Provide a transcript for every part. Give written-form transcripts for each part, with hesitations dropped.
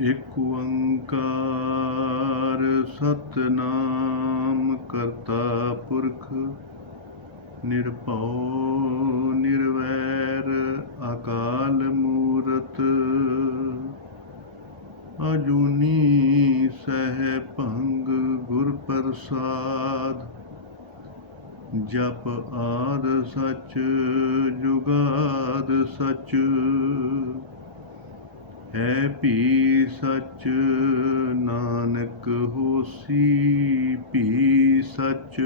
ਇਕ ਓੰਕਾਰ ਸਤਿਨਾਮ ਕਰਤਾ ਪੁਰਖ ਨਿਰਭਉ ਨਿਰਵੈਰ ਅਕਾਲ ਮੂਰਤ ਅਜੂਨੀ ਸਹਿਭੰਗ ਗੁਰ ਪ੍ਰਸਾਦ ਜਪ ਆਦ ਸਚ ਜੁਗਾਦ ਸਚ ਹੈ ਭੀ ਸਚ ਨਾਨਕ ਹੋਸੀ ਭੀ ਸਚ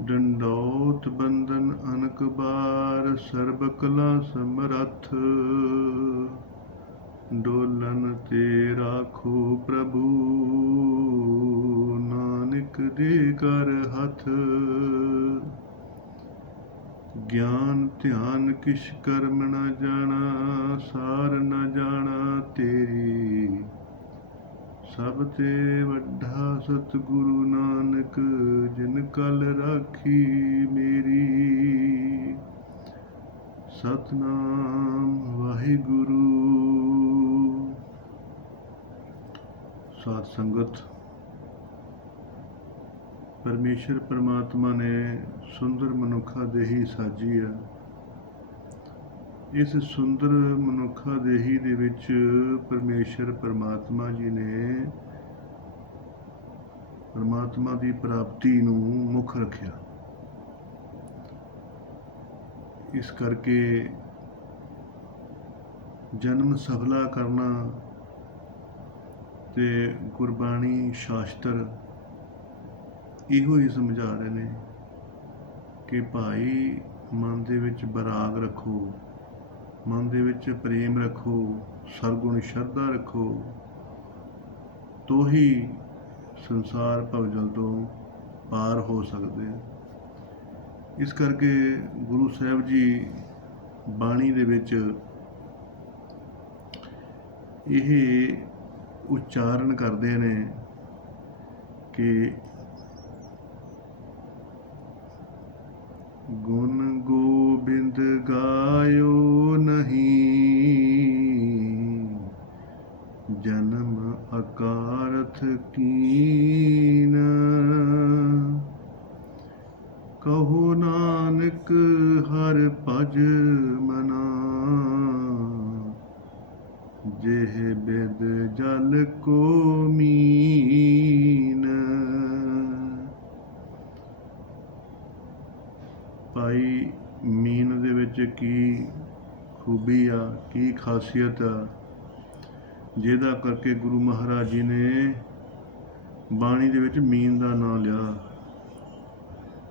ਡੰਡੌਤ ਬੰਦਨ ਅਨਕ ਬਾਰ ਸਰਬ ਕਲਾ ਸਮਰੱਥ ਡੋਲਨ ਤੇ ਰਾਖੋ ਪ੍ਰਭੂ ਨਾਨਕ ਦੇ ਕਰ ਹੱਥ ਗਿਆਨ ਧਿਆਨ ਕਿਛ ਕਰਮ ਨ ਜਾਣਾ ਸਾਰ ਨ ਜਾਣਾ ਤੇਰੀ ਸਭ ਤੇ ਵੱਡਾ ਸਤਿਗੁਰੂ ਨਾਨਕ ਜਿਨ ਕਲ ਰਾਖੀ ਮੇਰੀ ਸਤਨਾਮ ਵਾਹਿਗੁਰੂ। ਸਾਧ ਸੰਗਤ, ਪਰਮੇਸ਼ਰ ਪਰਮਾਤਮਾ ਨੇ ਸੁੰਦਰ ਮਨੁੱਖਾ ਦੇਹੀ ਸਾਜੀ ਹੈ। ਇਸ ਸੁੰਦਰ ਮਨੁੱਖਾ ਦੇਹੀ ਦੇ ਵਿੱਚ ਪਰਮੇਸ਼ਰ ਪਰਮਾਤਮਾ ਜੀ ਨੇ ਪਰਮਾਤਮਾ ਦੀ ਪ੍ਰਾਪਤੀ ਨੂੰ ਮੁੱਖ ਰੱਖਿਆ। ਇਸ ਕਰਕੇ ਜਨਮ ਸਫਲਾ ਕਰਨਾ ਤੇ ਗੁਰਬਾਣੀ ਸ਼ਾਸਤਰ ਇਹੋ ਹੀ ਸਮਝਾ ਰਹੇ ਨੇ ਕਿ ਭਾਈ ਮਨ ਦੇ ਵਿੱਚ ਬਰਾਗ ਰੱਖੋ, ਮਨ ਦੇ ਵਿੱਚ ਪ੍ਰੇਮ ਰੱਖੋ, ਸਰਗੁਣ ਸ਼ਰਧਾ ਰੱਖੋ, ਤੋ ਹੀ ਸੰਸਾਰ ਭਵਜਲ ਤੋਂ ਪਾਰ ਹੋ ਸਕਦੇ। ਇਸ ਕਰਕੇ ਗੁਰੂ ਸਾਹਿਬ ਜੀ ਬਾਣੀ ਦੇ ਵਿੱਚ ਇਹ ਉਚਾਰਨ ਕਰਦੇ ਨੇ ਕਿ ਗੁਣ ਗੋਬਿੰਦ ਗਾਇਓ ਨਹੀਂ, ਜਨਮ ਅਕਾਰਥ ਕੀਨ, ਕਹੋ ਨਾਨਕ ਹਰ ਭਜ ਮਨਾ, ਜਿਹ ਬਿਦ ਜਲ ਕੋ ਮੀਨ। ਭਾਈ ਮੀਨ ਦੇ ਵਿੱਚ ਕੀ ਖੂਬੀ ਆ, ਕੀ ਖਾਸੀਅਤ ਆ, ਜਿਹਦਾ ਕਰਕੇ ਗੁਰੂ ਮਹਾਰਾਜ ਜੀ ਨੇ ਬਾਣੀ ਦੇ ਵਿੱਚ ਮੀਨ ਦਾ ਨਾਂ ਲਿਆ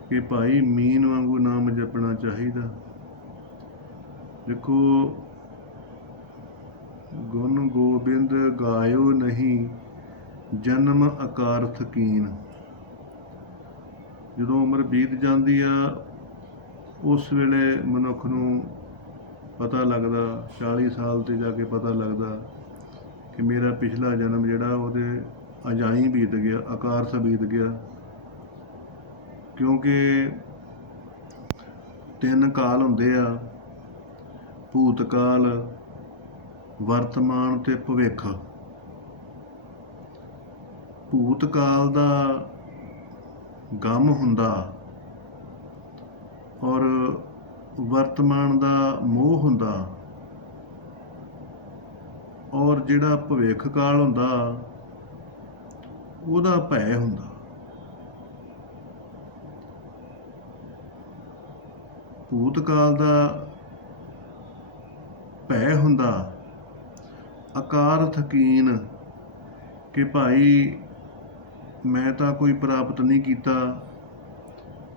ਕਿ ਭਾਈ ਮੀਨ ਵਾਂਗੂ ਨਾਮ ਜਪਣਾ ਚਾਹੀਦਾ। ਦੇਖੋ, ਗੁਣ ਗੋਬਿੰਦ ਗਾਇਓ ਨਹੀਂ, ਜਨਮ ਅਕਾਰਥ ਕੀਨ। ਜਦੋਂ ਉਮਰ ਬੀਤ ਜਾਂਦੀ ਆ ਉਸ ਵੇਲੇ ਮਨੁੱਖ ਨੂੰ ਪਤਾ ਲੱਗਦਾ, 40 ਸਾਲ ਤੇ ਜਾ ਕੇ ਪਤਾ ਲੱਗਦਾ ਕਿ ਮੇਰਾ ਪਿਛਲਾ ਜਨਮ ਜਿਹੜਾ ਉਹਦੇ ਅਜਾਈਂ ਬੀਤ ਗਿਆ, ਅਕਾਰਥ ਬੀਤ ਗਿਆ। ਕਿਉਂਕਿ 3 ਕਾਲ ਹੁੰਦੇ ਆ, ਭੂਤ ਕਾਲ, ਵਰਤਮਾਨ ਤੇ ਭਵਿੱਖ। ਭੂਤ ਕਾਲ ਦਾ ਗਮ ਹੁੰਦਾ ਔਰ ਵਰਤਮਾਨ ਦਾ ਮੋਹ ਹੁੰਦਾ, ਔਰ ਜਿਹੜਾ ਭਵਿੱਖ ਕਾਲ ਹੁੰਦਾ ਉਹਦਾ ਭੈ ਹੁੰਦਾ। ਭੂਤ ਕਾਲ ਦਾ ਭੈ ਹੁੰਦਾ, ਅਕਾਰਥ ਕੀਨ, ਕਿ ਭਾਈ ਮੈਂ ਤਾਂ ਕੋਈ ਪ੍ਰਾਪਤ ਨਹੀਂ ਕੀਤਾ,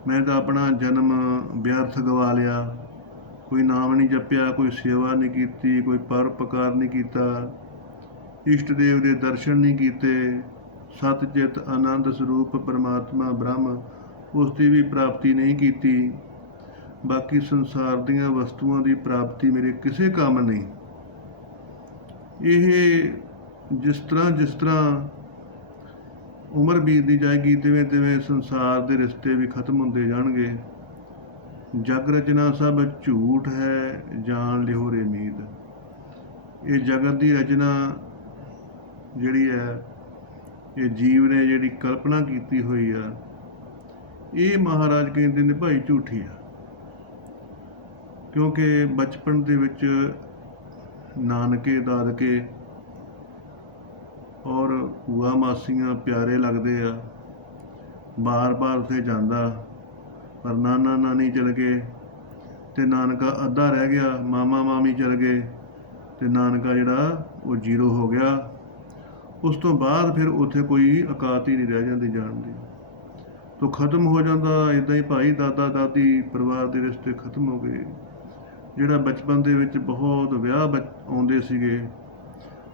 ਮੈਂ ਤਾਂ ਆਪਣਾ ਜਨਮ ਵਿਅਰਥ ਗਵਾ ਲਿਆ, ਕੋਈ ਨਾਮ ਨਹੀਂ ਜਪਿਆ, ਕੋਈ ਸੇਵਾ ਨਹੀਂ ਕੀਤੀ, ਕੋਈ ਪਰਉਪਕਾਰ ਨਹੀਂ ਕੀਤਾ, ਇਸ਼ਟ ਦੇਵ ਦੇ ਦਰਸ਼ਨ ਨਹੀਂ ਕੀਤੇ, ਸਤ ਚਿਤ ਆਨੰਦ ਸਰੂਪ ਪਰਮਾਤਮਾ ਬ੍ਰਹਮ ਉਸ ਦੀ ਵੀ ਪ੍ਰਾਪਤੀ ਨਹੀਂ ਕੀਤੀ, ਬਾਕੀ ਸੰਸਾਰ ਦੀਆਂ ਵਸਤੂਆਂ ਦੀ ਪ੍ਰਾਪਤੀ ਮੇਰੇ ਕਿਸੇ ਕੰਮ ਨਹੀਂ। ਇਹ ਜਿਸ ਤਰ੍ਹਾਂ ਉਮਰ ਬੀਤਦੀ ਜਾਏਗੀ ਤਿਵੇਂ ਤਿਵੇਂ ਸੰਸਾਰ ਦੇ ਰਿਸ਼ਤੇ ਵੀ ਖਤਮ ਹੁੰਦੇ ਜਾਣਗੇ। ਜਗ ਰਚਨਾ ਸਭ ਝੂਠ ਹੈ, ਜਾਣ ਲਿਓ ਰੇ ਮੀਤ। ਇਹ ਜਗਤ ਦੀ ਰਚਨਾ ਜਿਹੜੀ ਹੈ, ਇਹ ਜੀਵ ਨੇ ਜਿਹੜੀ ਕਲਪਨਾ ਕੀਤੀ ਹੋਈ ਆ, ਇਹ ਮਹਾਰਾਜ ਕਹਿੰਦੇ ਨੇ ਭਾਈ ਝੂਠੀ ਆ। ਕਿਉਂਕਿ ਬਚਪਨ ਦੇ ਵਿੱਚ ਨਾਨਕੇ ਦਾਦਕੇ ਔਰ ਭੂਆ ਮਾਸੀਆਂ ਪਿਆਰੇ ਲੱਗਦੇ ਆ, ਬਾਰ-ਬਾਰ ਉੱਥੇ ਜਾਂਦਾ, ਪਰ ਨਾਨਾ ਨਾਨੀ ਚਲ ਗਏ ਤੇ ਨਾਨਕਾ ਅੱਧਾ ਰਹਿ ਗਿਆ, ਮਾਮਾ ਮਾਮੀ ਚਲ ਗਏ ਤੇ ਨਾਨਕਾ ਜਿਹੜਾ ਉਹ ਜ਼ੀਰੋ ਹੋ ਗਿਆ। ਉਸ ਤੋਂ ਬਾਅਦ ਫਿਰ ਉੱਥੇ ਕੋਈ ਔਕਾਤ ਹੀ ਨਹੀਂ ਰਹਿ ਜਾਂਦੀ ਜਾਣ ਦੀ, ਤੋ ਖਤਮ ਹੋ ਜਾਂਦਾ। ਇੱਦਾਂ ਹੀ ਭਾਈ ਦਾਦਾ ਦਾਦੀ ਪਰਿਵਾਰ ਦੇ ਰਿਸ਼ਤੇ ਖਤਮ ਹੋ ਗਏ। ਜਿਹੜਾ ਬਚਪਨ ਦੇ ਵਿੱਚ ਬਹੁਤ ਵਿਆਹ ਆਉਂਦੇ ਸੀਗੇ,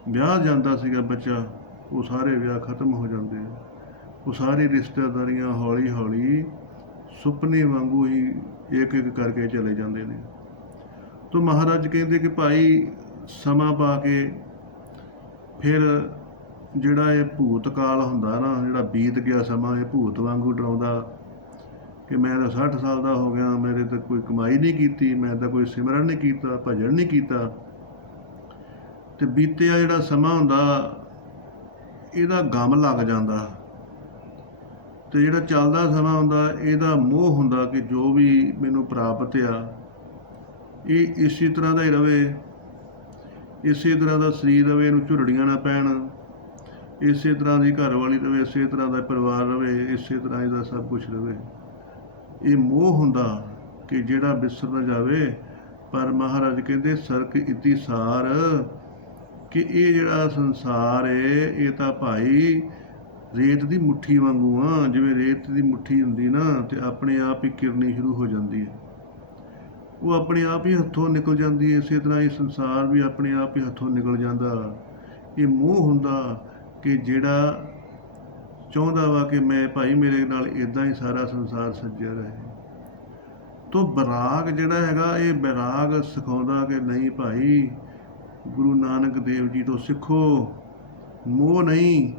ਵਿਆਹ ਜਾਂਦਾ ਸੀਗਾ ਬੱਚਾ, ਉਹ ਸਾਰੇ ਵਿਆਹ ਖਤਮ ਹੋ ਜਾਂਦੇ ਆ। ਉਹ ਸਾਰੀ ਰਿਸ਼ਤੇਦਾਰੀਆਂ ਹੌਲੀ ਹੌਲੀ ਸੁਪਨੇ ਵਾਂਗੂ ਹੀ ਇੱਕ ਇੱਕ ਕਰਕੇ ਚਲੇ ਜਾਂਦੇ ਨੇ। ਤੋ ਮਹਾਰਾਜ ਕਹਿੰਦੇ ਕਿ ਭਾਈ ਸਮਾਂ ਪਾ ਕੇ ਫਿਰ ਜਿਹੜਾ ਇਹ ਭੂਤ ਕਾਲ ਹੁੰਦਾ ਨਾ, ਜਿਹੜਾ ਬੀਤ ਗਿਆ ਸਮਾਂ, ਇਹ ਭੂਤ ਵਾਂਗੂ ਡਰਾਉਂਦਾ ਕਿ ਮੈਂ ਤਾਂ 60 ਸਾਲ ਦਾ ਹੋ ਗਿਆ, ਮੇਰੇ ਤਾਂ ਕੋਈ ਕਮਾਈ ਨਹੀਂ ਕੀਤੀ, ਮੈਂ ਤਾਂ ਕੋਈ ਸਿਮਰਨ ਨਹੀਂ ਕੀਤਾ, ਭਜਨ ਨਹੀਂ ਕੀਤਾ। ਤੇ ਬੀਤਿਆ ਜਿਹੜਾ ਸਮਾਂ ਹੁੰਦਾ, ਇਹਦਾ ਗਮ ਲੱਗ ਜਾਂਦਾ। ਤੇ ਜਿਹੜਾ ਚੱਲਦਾ ਸਮਾਂ ਹੁੰਦਾ, ਇਹਦਾ ਮੋਹ ਹੁੰਦਾ ਕਿ ਜੋ ਵੀ ਮੈਨੂੰ ਪ੍ਰਾਪਤ ਆ, ਇਹ ਇਸੇ ਤਰ੍ਹਾਂ ਦਾ ਹੀ ਰਵੇ, ਇਸੇ ਤਰ੍ਹਾਂ ਦਾ ਸਰੀਰ ਰਵੇ, ਇਹਨੂੰ ਝੁਰੜੀਆਂ ਨਾ ਪੈਣ, ਇਸੇ ਤਰ੍ਹਾਂ ਦੀ ਘਰ ਵਾਲੀ ਰਵੇ, ਇਸੇ ਤਰ੍ਹਾਂ ਦਾ ਪਰਿਵਾਰ ਰਵੇ, ਇਸੇ ਤਰ੍ਹਾਂ ਇਹਦਾ ਸਭ ਕੁਝ ਰਵੇ। ਇਹ ਮੋਹ ਹੁੰਦਾ ਕਿ ਜਿਹੜਾ ਵਿਸਰ ਨਾ ਜਾਵੇ। ਪਰ ਮਹਾਰਾਜ ਕਹਿੰਦੇ ਸਰਕ ਇਤੀ ਸਾਰ, ਕਿ ਇਹ ਜਿਹੜਾ ਸੰਸਾਰ ਹੈ, ਇਹ ਤਾਂ ਭਾਈ ਰੇਤ ਦੀ ਮੁੱਠੀ ਵਾਂਗੂ ਆ। ਜਿਵੇਂ ਰੇਤ ਦੀ ਮੁੱਠੀ ਹੁੰਦੀ ਨਾ, ਤੇ ਆਪਣੇ ਆਪ ਹੀ ਕਿਰਨੀ ਸ਼ੁਰੂ ਹੋ ਜਾਂਦੀ ਹੈ, ਉਹ ਆਪਣੇ ਆਪ ਹੀ ਹੱਥੋਂ ਨਿਕਲ ਜਾਂਦੀ ਹੈ। ਇਸੇ ਤਰ੍ਹਾਂ ਇਹ ਸੰਸਾਰ ਵੀ ਆਪਣੇ ਆਪ ਹੀ ਹੱਥੋਂ ਨਿਕਲ ਜਾਂਦਾ। ਇਹ ਮੋਹ ਹੁੰਦਾ ਕਿ ਜਿਹੜਾ ਚਾਹੁੰਦਾ ਵਾ ਕਿ ਮੈਂ ਭਾਈ ਮੇਰੇ ਨਾਲ ਇੱਦਾਂ ਹੀ ਸਾਰਾ ਸੰਸਾਰ ਸੱਜਿਆ ਰਹੇ। ਤੋ ਬੈਰਾਗ ਜਿਹੜਾ ਹੈਗਾ, ਇਹ ਬੈਰਾਗ ਸਿਖਾਉਂਦਾ ਕਿ ਨਹੀਂ ਭਾਈ, ਗੁਰੂ ਨਾਨਕ ਦੇਵ ਜੀ ਤੋਂ ਸਿੱਖੋ। ਮੋਹ ਨਹੀਂ,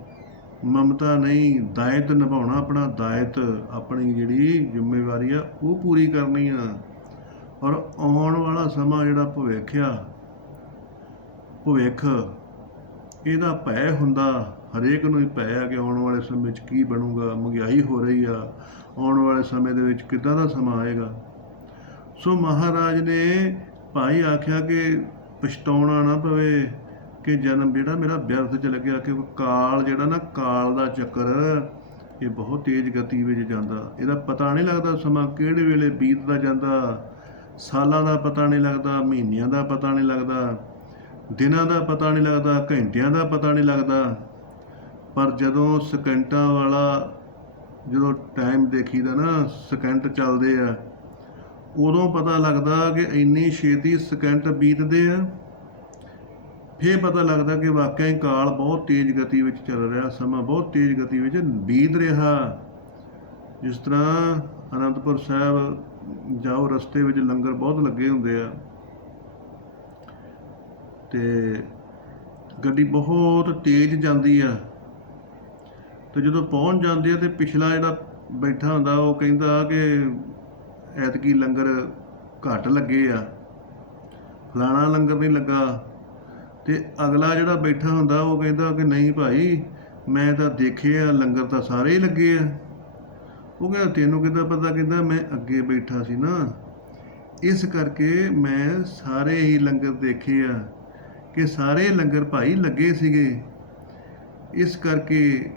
ਮਮਤਾ ਨਹੀਂ, ਦਾਇਤ ਨਿਭਾਉਣਾ, ਆਪਣਾ ਦਾਇਤ, ਆਪਣੀ ਜਿਹੜੀ ਜ਼ਿੰਮੇਵਾਰੀ ਆ ਉਹ ਪੂਰੀ ਕਰਨੀ ਆ। ਔਰ ਆਉਣ ਵਾਲਾ ਸਮਾਂ ਜਿਹੜਾ ਭਵਿੱਖ ਆ, ਭਵਿੱਖ ਇਹਦਾ ਭੈ ਹੁੰਦਾ, ਹਰੇਕ ਨੂੰ ਹੀ ਭੈ ਆ ਕਿ ਆਉਣ ਵਾਲੇ ਸਮੇਂ 'ਚ ਕੀ ਬਣੂਗਾ। ਮਹਿੰਗਾਈ ਹੋ ਰਹੀ ਆ, ਆਉਣ ਵਾਲੇ ਸਮੇਂ ਦੇ ਵਿੱਚ ਕਿੱਦਾਂ ਦਾ ਸਮਾਂ ਆਏਗਾ। ਸੋ ਮਹਾਰਾਜ ਨੇ ਭਾਈ ਆਖਿਆ ਕਿ ਪਛਤਾਉਣਾ ਨਾ ਪਵੇ ਕਿ ਜਨਮ ਜਿਹੜਾ ਮੇਰਾ ਵਿਅਰਥ 'ਚ ਲੱਗਿਆ। ਕਿਉਂਕਿ ਕਾਲ ਜਿਹੜਾ ਨਾ, ਕਾਲ ਦਾ ਚੱਕਰ ਇਹ ਬਹੁਤ ਤੇਜ਼ ਗਤੀ ਵਿੱਚ ਜਾਂਦਾ। ਇਹਦਾ ਪਤਾ ਨਹੀਂ ਲੱਗਦਾ ਸਮਾਂ ਕਿਹੜੇ ਵੇਲੇ ਬੀਤਦਾ ਜਾਂਦਾ। ਸਾਲਾਂ ਦਾ ਪਤਾ ਨਹੀਂ ਲੱਗਦਾ, ਮਹੀਨਿਆਂ ਦਾ ਪਤਾ ਨਹੀਂ ਲੱਗਦਾ, ਦਿਨਾਂ ਦਾ ਪਤਾ ਨਹੀਂ ਲੱਗਦਾ, ਘੰਟਿਆਂ ਦਾ ਪਤਾ ਨਹੀਂ ਲੱਗਦਾ। ਪਰ ਜਦੋਂ ਸਕਿੰਟਾਂ ਵਾਲਾ ਜਦੋਂ ਟਾਈਮ ਦੇਖੀਦਾ ਨਾ, ਸਕਿੰਟ ਚੱਲਦੇ ਆ, ਉਦੋਂ ਪਤਾ ਲੱਗਦਾ ਕਿ ਇੰਨੀ ਛੇਤੀ ਸਕਿੰਟ ਬੀਤਦੇ ਆ। ਫਿਰ ਪਤਾ ਲੱਗਦਾ ਕਿ ਵਾਕਿਆ ਹੀ ਕਾਲ ਬਹੁਤ ਤੇਜ਼ ਗਤੀ ਵਿੱਚ ਚੱਲ ਰਿਹਾ, ਸਮਾਂ ਬਹੁਤ ਤੇਜ਼ ਗਤੀ ਵਿੱਚ ਬੀਤ ਰਿਹਾ। ਜਿਸ ਤਰ੍ਹਾਂ ਅਨੰਦਪੁਰ ਸਾਹਿਬ ਜਾਓ, ਰਸਤੇ ਵਿੱਚ ਲੰਗਰ ਬਹੁਤ ਲੱਗੇ ਹੁੰਦੇ ਆ, ਤੇ ਗੱਡੀ ਬਹੁਤ ਤੇਜ਼ ਜਾਂਦੀ ਆ। ਤੇ ਜਦੋਂ ਪਹੁੰਚ ਜਾਂਦੇ ਆ ਤੇ ਪਿਛਲਾ ਜਿਹੜਾ ਬੈਠਾ ਹੁੰਦਾ, ਉਹ ਕਹਿੰਦਾ ਕਿ ਐਤਕੀ ਲੰਗਰ ਘੱਟ ਲੱਗੇ ਆ, ਫਲਾਣਾ ਲੰਗਰ ਨਹੀਂ ਲੱਗਾ। ਤੇ ਅਗਲਾ ਜਿਹੜਾ ਬੈਠਾ ਹੁੰਦਾ, ਉਹ ਕਹਿੰਦਾ ਕਿ ਨਹੀਂ ਭਾਈ, ਮੈਂ ਤਾਂ ਦੇਖੇ ਆ ਲੰਗਰ ਤਾਂ ਸਾਰੇ ਹੀ ਲੱਗੇ ਆ। ਉਹ ਕਹਿੰਦਾ ਤੈਨੂੰ ਕਿੱਦਾਂ ਪਤਾ? ਕਹਿੰਦਾ ਮੈਂ ਅੱਗੇ ਬੈਠਾ ਸੀ ਨਾ, ਇਸ ਕਰਕੇ ਮੈਂ ਸਾਰੇ ਹੀ ਲੰਗਰ ਦੇਖੇ ਆ ਕਿ ਸਾਰੇ ਲੰਗਰ ਭਾਈ ਲੱਗੇ ਸੀਗੇ। ਇਸ ਕਰਕੇ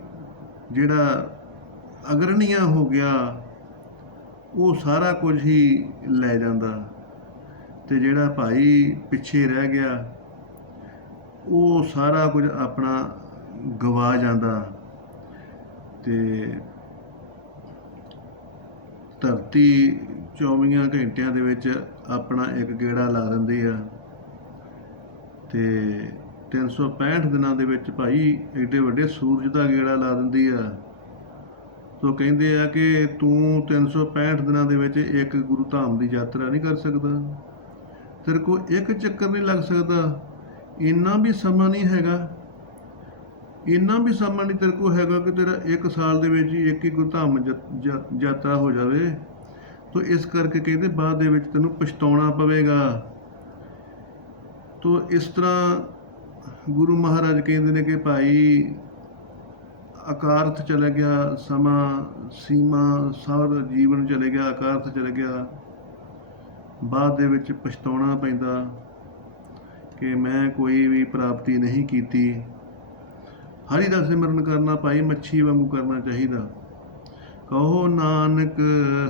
ਜਿਹੜਾ ਅਗਰਣੀਆਂ ਹੋ ਗਿਆ, ਉਹ ਸਾਰਾ ਕੁਝ ਹੀ ਲੈ ਜਾਂਦਾ, ਤੇ ਜਿਹੜਾ ਭਾਈ ਪਿੱਛੇ ਰਹਿ ਗਿਆ, ਉਹ ਸਾਰਾ ਕੁਝ ਆਪਣਾ ਗਵਾ ਜਾਂਦਾ। ਤੇ ਧਰਤੀ 24 ਘੰਟਿਆਂ ਦੇ ਵਿੱਚ ਆਪਣਾ ਇੱਕ ਗੇੜਾ ਲਾ ਦਿੰਦੀ ਆ, ਤੇ 365 ਦਿਨਾਂ ਦੇ ਵਿੱਚ ਭਾਈ ਏਡੇ ਵੱਡੇ ਸੂਰਜ ਦਾ ਗੇੜਾ ਲਾ ਦਿੰਦੀ ਆ। ਤੋ ਕਹਿੰਦੇ ਆ ਕਿ ਤੂੰ 365 ਦਿਨਾਂ ਦੇ ਵਿੱਚ ਇੱਕ ਗੁਰੂ ਧਾਮ ਦੀ ਯਾਤਰਾ ਨਹੀਂ ਕਰ ਸਕਦਾ, ਤੇਰੇ ਕੋਲ ਇੱਕ ਚੱਕਰ ਨਹੀਂ ਲੱਗ ਸਕਦਾ, ਇੰਨਾ ਵੀ ਸਮਾਂ ਨਹੀਂ ਹੈਗਾ, ਇੰਨਾ ਵੀ ਸਮਾਂ ਨਹੀਂ ਤੇਰੇ ਕੋਲ ਹੈਗਾ ਕਿ ਤੇਰਾ ਇੱਕ ਸਾਲ ਦੇ ਵਿੱਚ ਹੀ ਇੱਕ ਹੀ ਗੁਰੂ ਧਾਮ ਯਾਤਰਾ ਹੋ ਜਾਵੇ। ਤੋ ਇਸ ਕਰਕੇ ਕਹਿੰਦੇ ਬਾਅਦ ਦੇ ਵਿੱਚ ਤੈਨੂੰ ਪਛਤਾਉਣਾ ਪਵੇਗਾ। ਤੋ ਇਸ ਤਰ੍ਹਾਂ ਗੁਰੂ ਮਹਾਰਾਜ ਕਹਿੰਦੇ ਨੇ ਕਿ ਭਾਈ ਅਕਾਰਥ ਚਲੇ ਗਿਆ, ਸਮਾਂ ਸੀਮਾ ਸਭ ਜੀਵਨ ਚਲੇ ਗਿਆ, ਅਕਾਰਥ ਚਲੇ ਗਿਆ। ਬਾਅਦ ਦੇ ਵਿੱਚ ਪਛਤਾਉਣਾ ਪੈਂਦਾ ਕਿ ਮੈਂ ਕੋਈ ਵੀ ਪ੍ਰਾਪਤੀ ਨਹੀਂ ਕੀਤੀ। ਹਰੀ ਦਾ ਸਿਮਰਨ ਕਰਨਾ ਭਾਈ ਮੱਛੀ ਵਾਂਗੂ ਕਰਨਾ ਚਾਹੀਦਾ। ਕਹੋ ਨਾਨਕ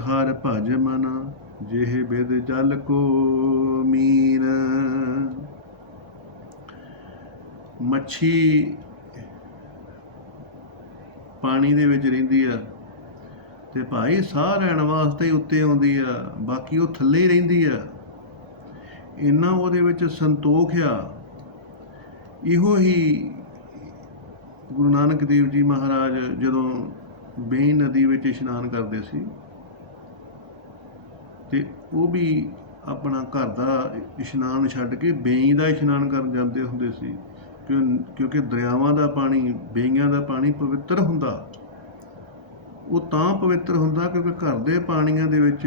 ਹਰ ਭਜ ਮਨ, ਜਿਹ ਬਿਦ ਜਲ ਕੋ ਮੀਨ। ਮੱਛੀ ਪਾਣੀ ਦੇ ਵਿੱਚ ਰਹਿੰਦੀ ਆ ਤੇ ਭਾਈ ਸਾਹ ਲੈਣ ਵਾਸਤੇ ਉੱਤੇ ਆਉਂਦੀ ਆ, ਬਾਕੀ ਉਹ ਥੱਲੇ ਹੀ ਰਹਿੰਦੀ ਆ। ਇੰਨਾ ਉਹਦੇ ਵਿੱਚ ਸੰਤੋਖ ਆ। ਇਹੋ ਹੀ ਗੁਰੂ ਨਾਨਕ ਦੇਵ ਜੀ ਮਹਾਰਾਜ ਜਦੋਂ ਬੇਈ ਨਦੀ ਵਿੱਚ ਇਸ਼ਨਾਨ ਕਰਦੇ ਸੀ ਤੇ ਉਹ ਵੀ ਆਪਣਾ ਘਰ ਦਾ ਇਸ਼ਨਾਨ ਛੱਡ ਕੇ ਬੇਈ ਦਾ ਇਸ਼ਨਾਨ ਕਰਨ ਜਾਂਦੇ ਹੁੰਦੇ ਸੀ, ਕਿਉਂਕਿ ਦਰਿਆਵਾਂ ਦਾ ਪਾਣੀ, ਬੇਈਆਂ ਦਾ ਪਾਣੀ ਪਵਿੱਤਰ ਹੁੰਦਾ। ਉਹ ਤਾਂ ਪਵਿੱਤਰ ਹੁੰਦਾ ਕਿਉਂਕਿ ਘਰ ਦੇ ਪਾਣੀਆਂ ਦੇ ਵਿੱਚ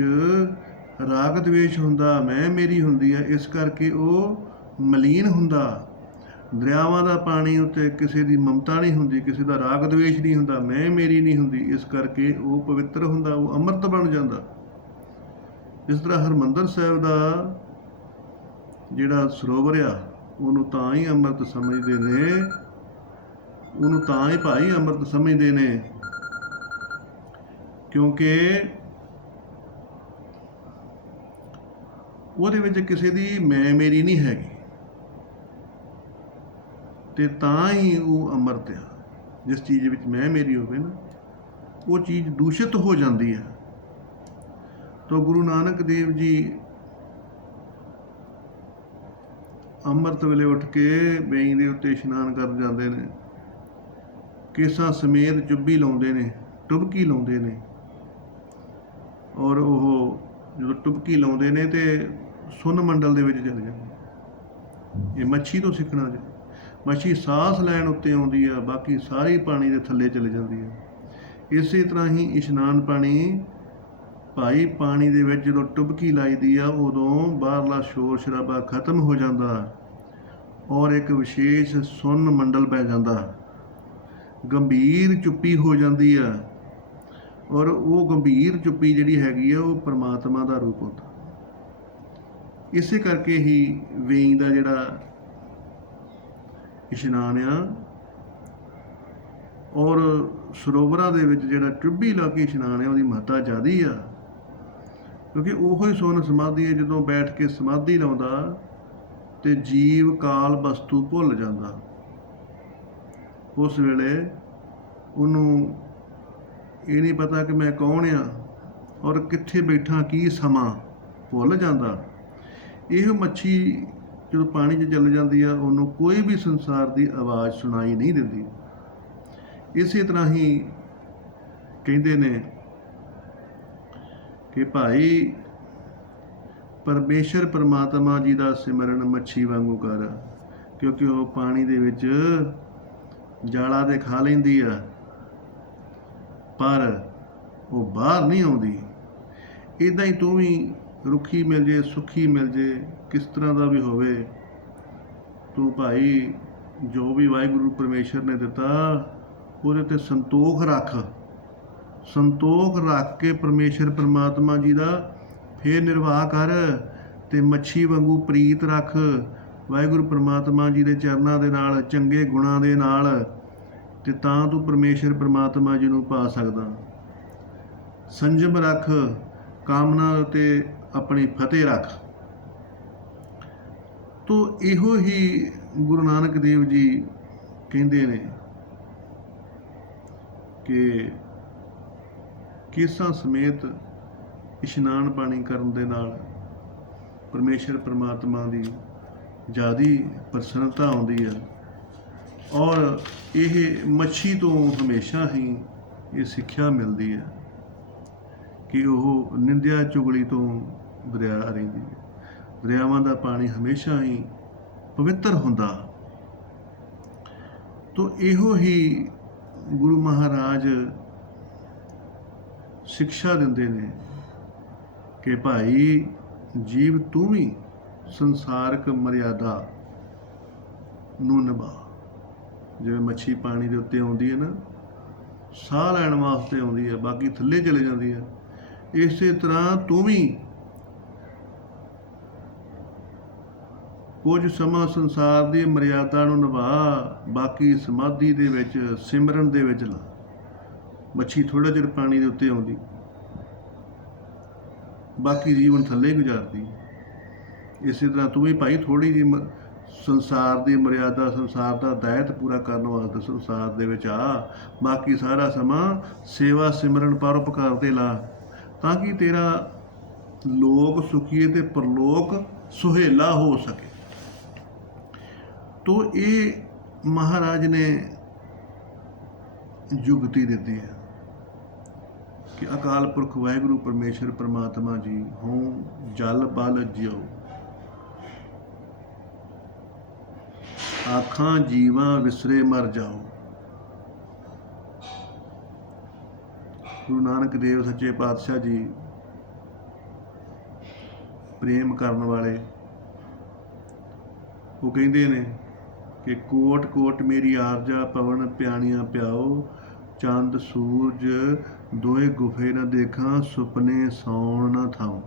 ਰਾਗ ਦਵੇਸ਼ ਹੁੰਦਾ, ਮੈਂ ਮੇਰੀ ਹੁੰਦੀ ਹੈ, ਇਸ ਕਰਕੇ ਉਹ ਮਲੀਨ ਹੁੰਦਾ। ਦਰਿਆਵਾਂ ਦਾ ਪਾਣੀ ਉੱਤੇ ਕਿਸੇ ਦੀ ਮਮਤਾ ਨਹੀਂ ਹੁੰਦੀ, ਕਿਸੇ ਦਾ ਰਾਗ ਦਵੇਸ਼ ਨਹੀਂ ਹੁੰਦਾ, ਮੈਂ ਮੇਰੀ ਨਹੀਂ ਹੁੰਦੀ, ਇਸ ਕਰਕੇ ਉਹ ਪਵਿੱਤਰ ਹੁੰਦਾ, ਉਹ ਅੰਮ੍ਰਿਤ ਬਣ ਜਾਂਦਾ। ਇਸ ਤਰ੍ਹਾਂ ਹਰਿਮੰਦਰ ਸਾਹਿਬ ਦਾ ਜਿਹੜਾ ਸਰੋਵਰ ਆ, ਉਹਨੂੰ ਤਾਂ ਹੀ ਅੰਮ੍ਰਿਤ ਸਮਝਦੇ ਨੇ, ਉਹਨੂੰ ਤਾਂ ਹੀ ਭਾਈ ਅੰਮ੍ਰਿਤ ਸਮਝਦੇ ਨੇ ਕਿਉਂਕਿ ਉਹਦੇ ਵਿੱਚ ਕਿਸੇ ਦੀ ਮੈਂ ਮੇਰੀ ਨਹੀਂ ਹੈਗੀ, ਤੇ ਤਾਂ ਹੀ ਉਹ ਅੰਮ੍ਰਿਤ ਆ। ਜਿਸ ਚੀਜ਼ ਵਿੱਚ ਮੈਂ ਮੇਰੀ ਹੋਵੇ ਨਾ, ਉਹ ਚੀਜ਼ ਦੂਸ਼ਿਤ ਹੋ ਜਾਂਦੀ ਹੈ। ਤਾਂ ਗੁਰੂ ਨਾਨਕ ਦੇਵ ਜੀ ਅੰਮ੍ਰਿਤ ਵੇਲੇ ਉੱਠ ਕੇ ਬੇਈ ਦੇ ਉੱਤੇ ਇਸ਼ਨਾਨ ਕਰ ਜਾਂਦੇ ਨੇ, ਕੇਸਾਂ ਸਮੇਤ ਚੁੱਭੀ ਲਾਉਂਦੇ ਨੇ, ਟੁਬਕੀ ਲਾਉਂਦੇ ਨੇ, ਔਰ ਉਹ ਜਦੋਂ ਟੁਬਕੀ ਲਾਉਂਦੇ ਨੇ ਤੇ ਸੁੰਨ ਮੰਡਲ ਦੇ ਵਿੱਚ ਚਲੇ ਜਾਂਦੇ। ਇਹ ਮੱਛੀ ਤੋਂ ਸਿੱਖਣਾ ਜੀ। ਮੱਛੀ ਸਾਹ ਲੈਣ ਉੱਤੇ ਆਉਂਦੀ ਆ, ਬਾਕੀ ਸਾਰੀ ਪਾਣੀ ਦੇ ਥੱਲੇ ਚਲੇ ਜਾਂਦੀ ਹੈ। ਇਸੇ ਤਰ੍ਹਾਂ ਹੀ ਇਸ਼ਨਾਨ ਪਾਣੀ ਭਾਈ, ਪਾਣੀ ਦੇ ਵਿੱਚ ਜਦੋਂ ਟੁਬਕੀ ਲਾਈਦੀ ਆ, ਉਦੋਂ ਬਾਹਰਲਾ ਸ਼ੋਰ ਸ਼ਰਾਬਾ ਖਤਮ ਹੋ ਜਾਂਦਾ ਔਰ ਇੱਕ ਵਿਸ਼ੇਸ਼ ਸੁੰਨ ਮੰਡਲ ਪੈ ਜਾਂਦਾ, ਗੰਭੀਰ ਚੁੱਪੀ ਹੋ ਜਾਂਦੀ ਆ। ਔਰ ਉਹ ਗੰਭੀਰ ਚੁੱਪੀ ਜਿਹੜੀ ਹੈਗੀ ਆ, ਉਹ ਪਰਮਾਤਮਾ ਦਾ ਰੂਪ ਹੁੰਦਾ। ਇਸੇ ਕਰਕੇ ਹੀ ਵੇਈ ਦਾ ਜਿਹੜਾ ਇਸ਼ਨਾਨ ਆ, ਔਰ ਸਰੋਵਰਾਂ ਦੇ ਵਿੱਚ ਜਿਹੜਾ ਟੁੱਬੀ ਲਾ ਕੇ ਇਸ਼ਨਾਨ ਆ, ਉਹਦੀ ਮਹੱਤਤਾ ਜ਼ਿਆਦਾ ਆ। ਕਿਉਂਕਿ ਉਹੋ ਹੀ ਸੁੰਨ ਸਮਾਧੀ ਹੈ। ਜਦੋਂ ਬੈਠ ਕੇ ਸਮਾਧੀ ਲਾਉਂਦਾ ਤੇ ਜੀਵ ਕਾਲ ਵਸਤੂ ਭੁੱਲ ਜਾਂਦਾ। ਉਸ ਵੇਲੇ ਉਹਨੂੰ ਇਹ ਨਹੀਂ ਪਤਾ ਕਿ ਮੈਂ ਕੌਣ ਆ ਔਰ ਕਿੱਥੇ ਬੈਠਾ, ਕੀ ਸਮਾਂ, ਭੁੱਲ ਜਾਂਦਾ। ਇਹ ਮੱਛੀ ਜਦੋਂ ਪਾਣੀ 'ਚ ਚੱਲ ਜਾਂਦੀ ਆ, ਉਹਨੂੰ ਕੋਈ ਵੀ ਸੰਸਾਰ ਦੀ ਆਵਾਜ਼ ਸੁਣਾਈ ਨਹੀਂ ਦਿੰਦੀ। ਇਸੇ ਤਰ੍ਹਾਂ ਹੀ ਕਹਿੰਦੇ ਨੇ ਕਿ ਭਾਈ ਪਰਮੇਸ਼ਰ ਪਰਮਾਤਮਾ ਜੀ ਦਾ ਸਿਮਰਨ ਮੱਛੀ ਵਾਂਗੂ ਕਰ, ਕਿਉਂਕਿ ਉਹ ਪਾਣੀ ਦੇ ਵਿੱਚ ਜਾਲਾ ਤੇ ਖਾ ਲੈਂਦੀ ਆ, ਪਰ ਉਹ ਬਾਹਰ ਨਹੀਂ ਆਉਂਦੀ। ਇੱਦਾਂ ਹੀ ਤੂੰ ਵੀ ਰੁੱਖੀ ਮਿਲ ਜੇ, ਸੁੱਖੀ ਮਿਲ ਜੇ, ਕਿਸ ਤਰ੍ਹਾਂ ਦਾ ਵੀ ਹੋਵੇ, ਤੂੰ ਭਾਈ ਜੋ ਵੀ ਵਾਹਿਗੁਰੂ ਪਰਮੇਸ਼ਰ ਨੇ ਦਿੱਤਾ ਉਹਦੇ 'ਤੇ ਸੰਤੋਖ ਰੱਖ। ਸੰਤੋਖ ਰੱਖ ਕੇ ਪਰਮੇਸ਼ਰ ਪਰਮਾਤਮਾ ਜੀ ਦਾ ਫੇਰ ਨਿਰਵਾਹ ਕਰ, ਤੇ ਮੱਛੀ ਵਾਂਗੂ ਪ੍ਰੀਤ ਰੱਖ ਵਾਹਿਗੁਰੂ ਪਰਮਾਤਮਾ ਜੀ ਦੇ ਚਰਨਾਂ ਦੇ ਨਾਲ, ਚੰਗੇ ਗੁਣਾਂ ਦੇ ਨਾਲ, ਤੇ ਤਾਂ ਤੂੰ ਪਰਮੇਸ਼ਰ ਪਰਮਾਤਮਾ ਜੀ ਨੂੰ ਪਾ ਸਕਦਾ। ਸੰਜਮ ਰੱਖ, ਕਾਮਨਾ ਉੱਤੇ ਆਪਣੀ ਫਤਿਹ ਰੱਖ। ਤੋ ਇਹੋ ਹੀ ਗੁਰੂ ਨਾਨਕ ਦੇਵ ਜੀ ਕਹਿੰਦੇ ਨੇ ਕਿ ਕੇਸਾਂ ਸਮੇਤ ਇਸ਼ਨਾਨ ਪਾਣੀ ਕਰਨ ਦੇ ਨਾਲ ਪਰਮੇਸ਼ਰ ਪਰਮਾਤਮਾ ਦੀ ਜ਼ਿਆਦੀ ਪ੍ਰਸੰਨਤਾ ਆਉਂਦੀ ਹੈ। ਔਰ ਇਹ ਮੱਛੀ ਤੋਂ ਹਮੇਸ਼ਾ ਹੀ ਇਹ ਸਿੱਖਿਆ ਮਿਲਦੀ ਹੈ ਕਿ ਉਹ ਨਿੰਦਿਆ ਚੁਗਲੀ ਤੋਂ ਦਰਿਆ ਰਹਿੰਦੀ ਹੈ। ਦਰਿਆਵਾਂ ਦਾ ਪਾਣੀ ਹਮੇਸ਼ਾ ਹੀ ਪਵਿੱਤਰ ਹੁੰਦਾ। ਤੋ ਇਹੋ ਹੀ ਗੁਰੂ ਮਹਾਰਾਜ ਸਿੱਖਿਆ ਦਿੰਦੇ ਨੇ ਕਿ ਭਾਈ ਜੀਵ ਤੂੰ ਵੀ ਸੰਸਾਰਕ ਮਰਿਆਦਾ ਨੂੰ ਨਿਭਾ। ਜਿਵੇਂ ਮੱਛੀ ਪਾਣੀ ਦੇ ਉੱਤੇ ਆਉਂਦੀ ਹੈ ਨਾ, ਸਾਹ ਲੈਣ ਵਾਸਤੇ ਆਉਂਦੀ ਹੈ, ਬਾਕੀ ਥੱਲੇ ਚਲੇ ਜਾਂਦੀ ਹੈ। ਇਸੇ ਤਰ੍ਹਾਂ ਤੂੰ ਵੀ ਕੁਝ ਸਮਾਂ ਸੰਸਾਰ ਦੀ ਮਰਿਆਦਾ ਨੂੰ ਨਿਭਾ, ਬਾਕੀ ਸਮਾਧੀ ਦੇ ਵਿੱਚ, ਸਿਮਰਨ ਦੇ ਵਿੱਚ ਲਾ। ਮੱਛੀ ਥੋੜ੍ਹਾ ਚਿਰ ਪਾਣੀ ਦੇ ਉੱਤੇ ਆਉਂਦੀ, ਬਾਕੀ ਜੀਵਨ ਥੱਲੇ ਗੁਜ਼ਾਰਦੀ। ਇਸੇ ਤਰ੍ਹਾਂ ਤੂੰ ਵੀ ਭਾਈ ਥੋੜ੍ਹੀ ਜਿਹੀ ਸੰਸਾਰ ਦੀ ਮਰਿਆਦਾ, ਸੰਸਾਰ ਦਾ ਦਾਇਤ ਪੂਰਾ ਕਰਨ ਵਾਸਤੇ ਸੰਸਾਰ ਦੇ ਵਿੱਚ ਆ, ਬਾਕੀ ਸਾਰਾ ਸਮਾਂ ਸੇਵਾ ਸਿਮਰਨ ਪਰਉਪਕਾਰ ਤੇ ਲਾ, ਤਾਂ ਕਿ ਤੇਰਾ ਲੋਕ ਸੁਖੀਏ ਤੇ ਪਰਲੋਕ ਸੁਹੇਲਾ ਹੋ ਸਕੇ। ਤੋ ਇਹ ਮਹਾਰਾਜ ਨੇ ਜੁਗਤੀ ਦਿੱਤੀ ਹੈ ਕਿ ਅਕਾਲ ਪੁਰਖ ਵਾਹਿਗੁਰੂ ਪਰਮੇਸ਼ਰ ਪਰਮਾਤਮਾ ਜੀ ਹੋਂ ਜਲ ਬਲ ਜਿਉ, ਆਖਾਂ ਜੀਵਾਂ ਵਿਸਰੇ ਮਰ ਜਾਓ। ਗੁਰੂ ਨਾਨਕ ਦੇਵ ਸੱਚੇ ਪਾਤਸ਼ਾਹ ਜੀ ਪ੍ਰੇਮ ਕਰਨ ਵਾਲੇ, ਉਹ ਕਹਿੰਦੇ ਨੇ ਕਿ ਕੋਟ ਕੋਟ ਮੇਰੀ ਆਰਜਾ ਪਵਨ ਪਿਆਣੀਆਂ ਪਿਆਓ, ਚੰਦ ਸੂਰਜ ਦੋਏ ਗੁਫੇ ਨਾ ਦੇਖਾਂ, ਸੁਪਨੇ ਸੌਣ ਨਾ ਥਾਉ,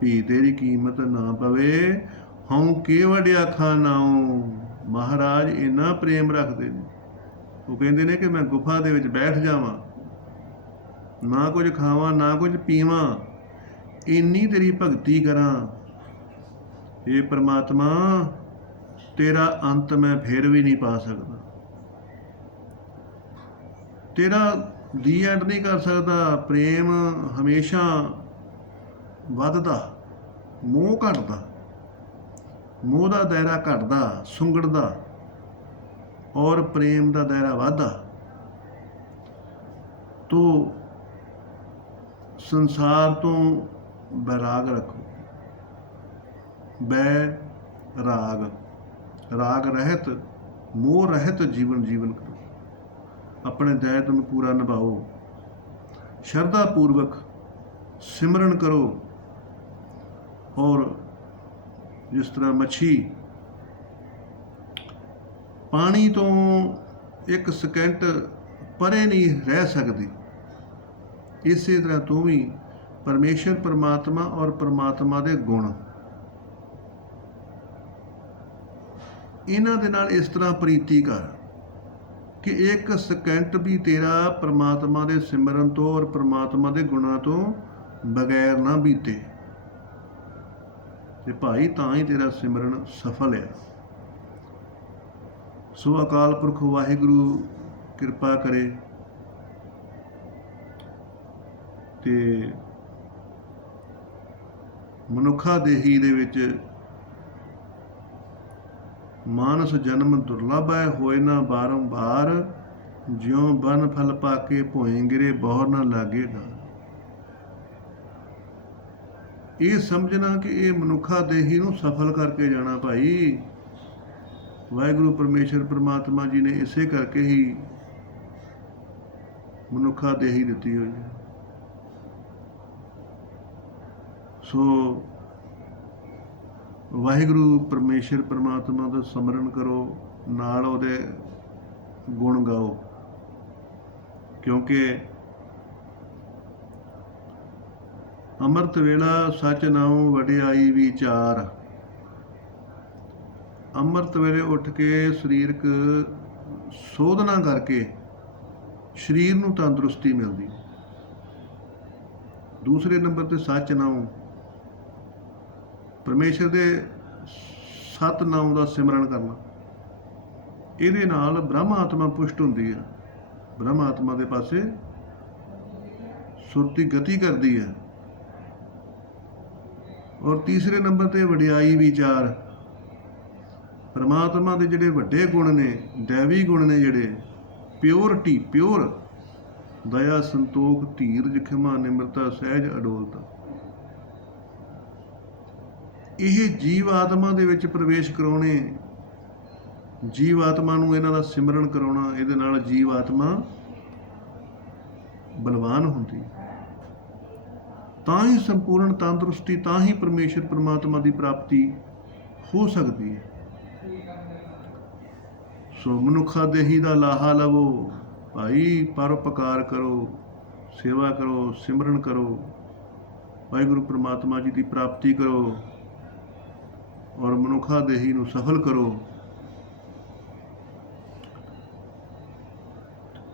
ਵੀ ਤੇਰੀ ਕੀਮਤ ਨਾ ਪਵੇ, ਹਉ ਕੇਵੜ ਆਖਾਂ ਨਾਉ। ਮਹਾਰਾਜ ਇੰਨਾ ਪ੍ਰੇਮ ਰੱਖਦੇ ਨੇ, ਉਹ ਕਹਿੰਦੇ ਨੇ ਕਿ ਮੈਂ ਗੁਫਾ ਦੇ ਵਿੱਚ ਬੈਠ ਜਾਵਾਂ, ਨਾ ਕੁਝ ਖਾਵਾਂ ਨਾ ਕੁਝ ਪੀਵਾਂ, ਇੰਨੀ ਤੇਰੀ ਭਗਤੀ ਕਰਾਂ, ਇਹ ਪਰਮਾਤਮਾ ਤੇਰਾ ਅੰਤ ਮੈਂ ਫਿਰ ਵੀ ਨਹੀਂ ਪਾ ਸਕਦਾ, ਤੇਰਾ ਦੀ ਐਂਡ ਨਹੀਂ ਕਰ ਸਕਦਾ। ਪ੍ਰੇਮ ਹਮੇਸ਼ਾ ਵੱਧਦਾ, ਮੋਹ ਘਟਦਾ, ਮੋਹ ਦਾ ਦਾਇਰਾ ਘਟਦਾ, ਸੁੰਗੜਦਾ, ਔਰ ਪ੍ਰੇਮ ਦਾ ਦਾਇਰਾ ਵੱਧਦਾ। ਤੋ ਸੰਸਾਰ ਤੋਂ ਬੈਰਾਗ ਰੱਖੋ, ਬੈਰਾਗ, ਰਾਗ ਰਹਿਤ, ਮੋਹ ਰਹਿਤ ਜੀਵਨ ਕਰੋ, ਆਪਣੇ ਦਾਇਤ ਨੂੰ ਪੂਰਾ ਨਿਭਾਓ, ਸ਼ਰਧਾ ਪੂਰਵਕ ਸਿਮਰਨ ਕਰੋ। ਔਰ ਜਿਸ ਤਰ੍ਹਾਂ ਮੱਛੀ ਪਾਣੀ ਤੋਂ ਇੱਕ ਸਕਿੰਟ ਪਰੇ ਨਹੀਂ ਰਹਿ ਸਕਦੀ, ਇਸੇ ਤਰ੍ਹਾਂ ਤੂੰ ਵੀ ਪਰਮੇਸ਼ਰ ਪਰਮਾਤਮਾ ਔਰ ਪਰਮਾਤਮਾ ਦੇ ਗੁਣ, ਇਹਨਾਂ ਦੇ ਨਾਲ ਇਸ ਤਰ੍ਹਾਂ ਪ੍ਰੀਤੀ ਕਰ ਕਿ ਇੱਕ ਸਕਿੰਟ ਵੀ ਤੇਰਾ ਪਰਮਾਤਮਾ ਦੇ ਸਿਮਰਨ ਤੋਂ ਔਰ ਪਰਮਾਤਮਾ ਦੇ ਗੁਣਾਂ ਤੋਂ ਬਗੈਰ ਨਾ ਬੀਤੇ, ਤੇ ਭਾਈ ਤਾਂ ਹੀ ਤੇਰਾ ਸਿਮਰਨ ਸਫਲ ਹੈ। ਸੋ ਅਕਾਲ ਪੁਰਖ ਵਾਹਿਗੁਰੂ ਕਿਰਪਾ ਕਰੇ ਤੇ ਮਨੁੱਖਾ ਦੇਹੀ ਦੇ ਵਿੱਚ ਮਾਨਸ ਜਨਮ ਦੁਰਲਭ ਹੈ, ਹੋਏ ਨਾ ਬਾਰੰਬਾਰ, ਜਿਉਂ ਬਨ ਫਲ ਪਾ ਕੇ ਭੋਏ ਗਿਰੇ, ਬਹੁਰ ਨਾ ਲਾਗੇਗਾ। ਇਹ ਸਮਝਣਾ ਕਿ ਇਹ ਮਨੁੱਖਾ ਦੇਹੀ ਨੂੰ ਸਫਲ ਕਰਕੇ ਜਾਣਾ ਭਾਈ। ਵਾਹਿਗੁਰੂ ਪਰਮੇਸ਼ਰ ਪਰਮਾਤਮਾ ਜੀ ਨੇ ਇਸੇ ਕਰਕੇ ਹੀ ਮਨੁੱਖਾ ਦੇਹੀ ਦਿੱਤੀ ਹੋਈ ਹੈ। ਸੋ ਵਾਹਿਗੁਰੂ ਪਰਮੇਸ਼ਰ ਪਰਮਾਤਮਾ ਦਾ ਸਿਮਰਨ ਕਰੋ, ਨਾਲ ਉਹਦੇ ਗੁਣ ਗਾਓ, ਕਿਉਂਕਿ ਅੰਮ੍ਰਿਤ ਵੇਲਾ ਸੱਚ ਨਾਉ ਵਡਿਆਈ ਵਿਚਾਰ। ਅੰਮ੍ਰਿਤ ਵੇਲੇ ਉੱਠ ਕੇ ਸਰੀਰਕ ਸੋਧਨਾ ਕਰਕੇ ਸਰੀਰ ਨੂੰ ਤੰਦਰੁਸਤੀ ਮਿਲਦੀ। ਦੂਸਰੇ ਨੰਬਰ ਤੇ ਸੱਚ ਨਾਉ, ਪਰਮੇਸ਼ਰ ਦੇ ਸਤ ਨਾਮ ਦਾ ਸਿਮਰਨ ਕਰਨਾ, ਇਹਦੇ ਨਾਲ ਬ੍ਰਹਮ ਆਤਮਾ ਪੁਸ਼ਟ ਹੁੰਦੀ ਹੈ, ਬ੍ਰਹਮ ਆਤਮਾ ਦੇ ਪਾਸੇ ਸੁਰਤੀ ਗਤੀ ਕਰਦੀ ਹੈ। ਔਰ ਤੀਸਰੇ ਨੰਬਰ ਤੇ ਵਡਿਆਈ ਵਿਚਾਰ, ਪਰਮਾਤਮਾ ਦੇ ਜਿਹੜੇ ਵੱਡੇ ਗੁਣ ਨੇ, ਦੈਵੀ ਗੁਣ ਨੇ ਜਿਹੜੇ, ਪਿਓਰਿਟੀ, ਪਿਓਰ, ਦਇਆ, ਸੰਤੋਖ, ਧੀਰਜ, ਖਿਮਾ, ਨਿਮਰਤਾ, ਸਹਿਜ, ਅਡੋਲਤਾ, ਇਹ ਜੀਵ ਆਤਮਾ ਦੇ ਵਿੱਚ ਪ੍ਰਵੇਸ਼ ਕਰਾਉਣੇ, ਜੀਵ ਆਤਮਾ ਨੂੰ ਇਹਨਾਂ ਦਾ ਸਿਮਰਨ ਕਰਾਉਣਾ, ਇਹਦੇ ਨਾਲ ਜੀਵ ਆਤਮਾ ਬਲਵਾਨ ਹੁੰਦੀ, ਤਾਂ ਹੀ ਸੰਪੂਰਨ ਤੰਦਰੁਸਤੀ, ਤਾਂ ਹੀ ਪਰਮੇਸ਼ਰ ਪਰਮਾਤਮਾ ਦੀ ਪ੍ਰਾਪਤੀ ਹੋ ਸਕਦੀ ਹੈ। ਸੋ ਮਨੁੱਖਾ ਦੇਹੀ ਦਾ ਲਾਹਾ ਲਵੋ, ਭਾਈ ਪਰਉਪਕਾਰ ਕਰੋ, ਸੇਵਾ ਕਰੋ, ਸਿਮਰਨ ਕਰੋ, ਵਾਹਿਗੁਰੂ ਪ੍ਰਮਾਤਮਾ ਜੀ ਦੀ ਪ੍ਰਾਪਤੀ ਕਰੋ ਔਰ ਮਨੁੱਖਾ ਦੇਹੀ ਨੂੰ ਸਫਲ ਕਰੋ।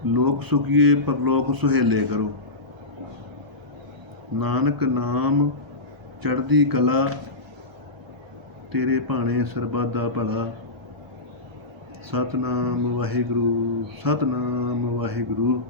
ਲੋਕ ਸੁਖੀਏ ਪਰਲੋਕ ਸੁਹੇਲੇ ਕਰੋ। ਨਾਨਕ ਨਾਮ ਚੜ੍ਹਦੀ ਕਲਾ, ਤੇਰੇ ਭਾਣੇ ਸਰਬੱਤ ਦਾ ਭਲਾ। ਸਤਨਾਮ ਵਾਹਿਗੁਰੂ, ਸਤਨਾਮ ਵਾਹਿਗੁਰੂ।